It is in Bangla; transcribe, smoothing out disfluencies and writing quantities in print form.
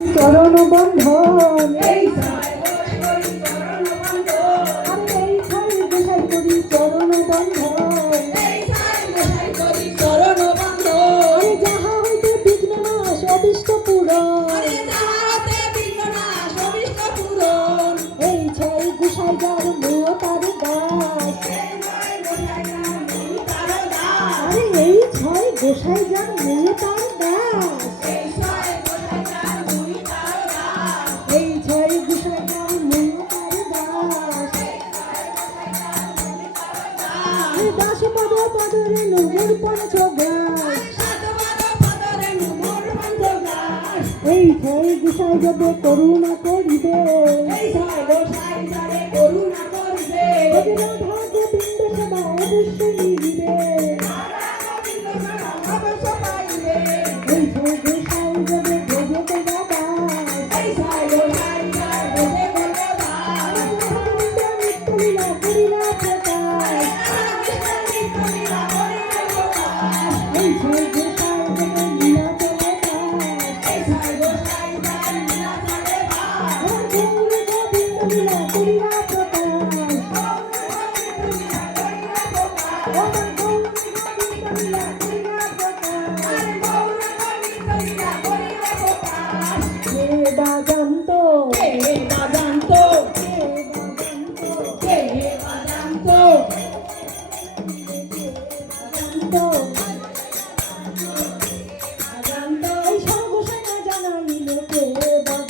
চরণ বন্ধন এই ছায় করি চরণ বন্ধন, আরে এই ছাই গোসাই করি চরণ বন্ধন এই ছায় গোসাই করি চরণ বন্ধন, আরে যাহা হইতে বিঘ্ন নাশ অবিষ্ট পূরণ আরে যাহাতে বিঘ্ন নাশ অবিষ্ট পূরণ, এই ছাই গোসাই যার মূল তার দাস এই ছায় গোসাই যার মূল তার দাস, আরে এই ছাই গোসাই যার মূল তার দাস এই ছায় গোসাই যার মূল তার দাস, এই ছাই গোসাই যার মূল তার দাস এই দাস পদ পদরে নুমুর পঞ্চগ্রাস সাধুবাদ পদরে নুমুর পঞ্চগ্রাস, এই ছাই গোসাই যাবে করুণা করিবে এই ছায় গোসাই যারে করুণা করিবে, যদি রাধা গোবিন্দ সেবা অবশ্যই নিবে রাধা গোবিন্দ সেবা অবশ্য পাইবে, এই ছাই গোসাই যাবে ভোগে তোরা দাস এই ছায় গোসাই যার ভোগে ভোগে দাস, গোবিন্দ নিত্য লীলা করিলা প্রকাশ লীলা করিলে প্রকাশ, এই ছাই গোসাই যাবে লীলা চলে দাস এই ছায় গোসাই যার লীলা চলে বাস, আমার গৌর গোবিন্দ লীলা করিলা প্রকাশ লীলা করিলে প্রকাশ, আমার গৌর গোবিন্দ লীলা করিলা প্রকাশ আর গৌর গোবিন্দ লীলা করিলে প্রকাশ, হে বাজান্ত হে বাজান্ত, হে বাজান্ত হে বাজান্ত, বাজান্ত বাজান্ত, এই সর্বসেনা জানাইলে কে বাজান্ত